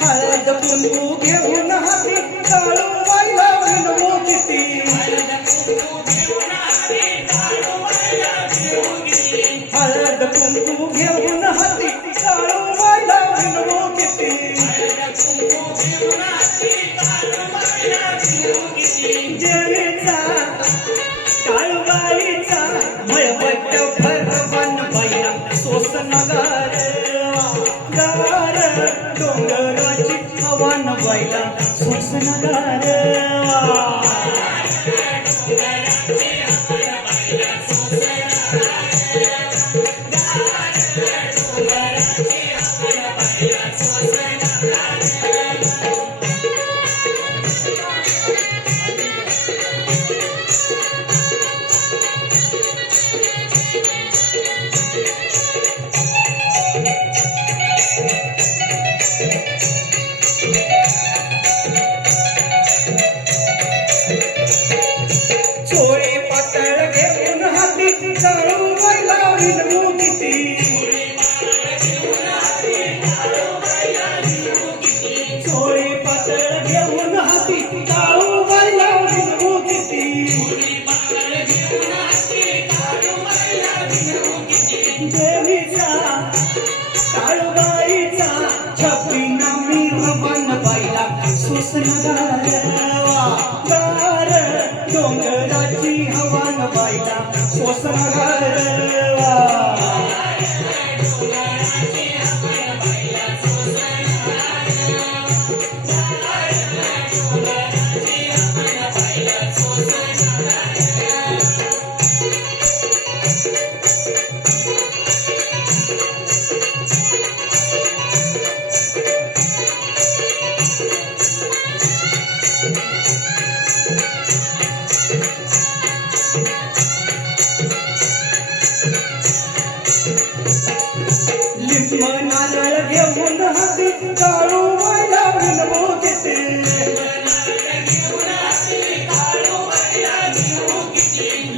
हळद कुंकू घेऊन हाती काळूबाईला विनवू किती हळद कुंकू घेऊन हाती काळूबाईला विनवू किती देवीचा काळूबाईचा मळवट भरवन बाईला सोस नगार गार डोंगराची हवा न बाईला सोस नगार चोळी पातळ घेऊन हाती काळूबाईला विनवू किती चोळी पातळ घेऊन हाती काळूबाईला विनवू किती देवीचा काळूबाईचा छबिना मीरवन बाईला सोस नगार गार डोंगराची हवा न बाईला सोस नगार लिंब नारळ घेऊन हाती काळूबाईला विनवू किती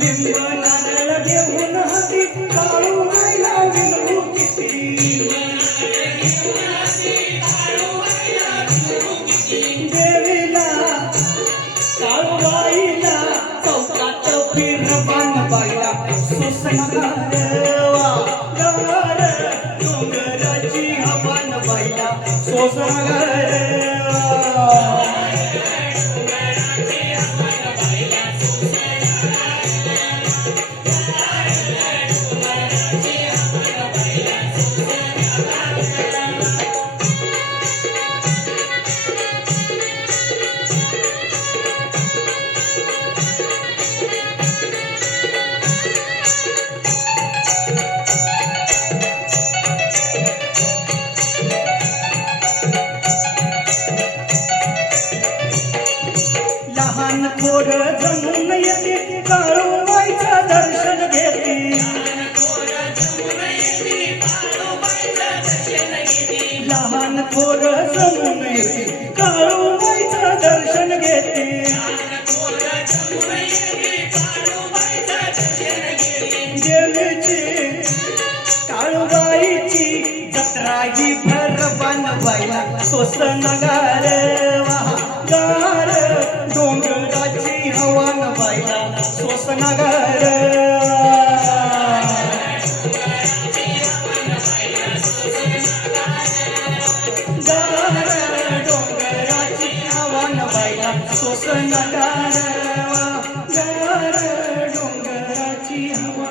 लिंब नारळ घेऊन हाती काळूबाईला विनवू किती देवीला काळूबाईला चौकात फिरवान बाईला सोस नगार गार डोंगराची हवा न बाईला सोस नगार लहान थोर जमून येते काळूबाईचं दर्शन घेते लहान थोर जमून येते काळूबाईचं दर्शन घेते देवीची काळूबाईची जत्रा ही भरवान बाईला सोस नगार गार डोंगराची हवा न बाईला सोस नगार गार डोंगराची हवा न बाईला सोस नगार गार डोंगराची हवा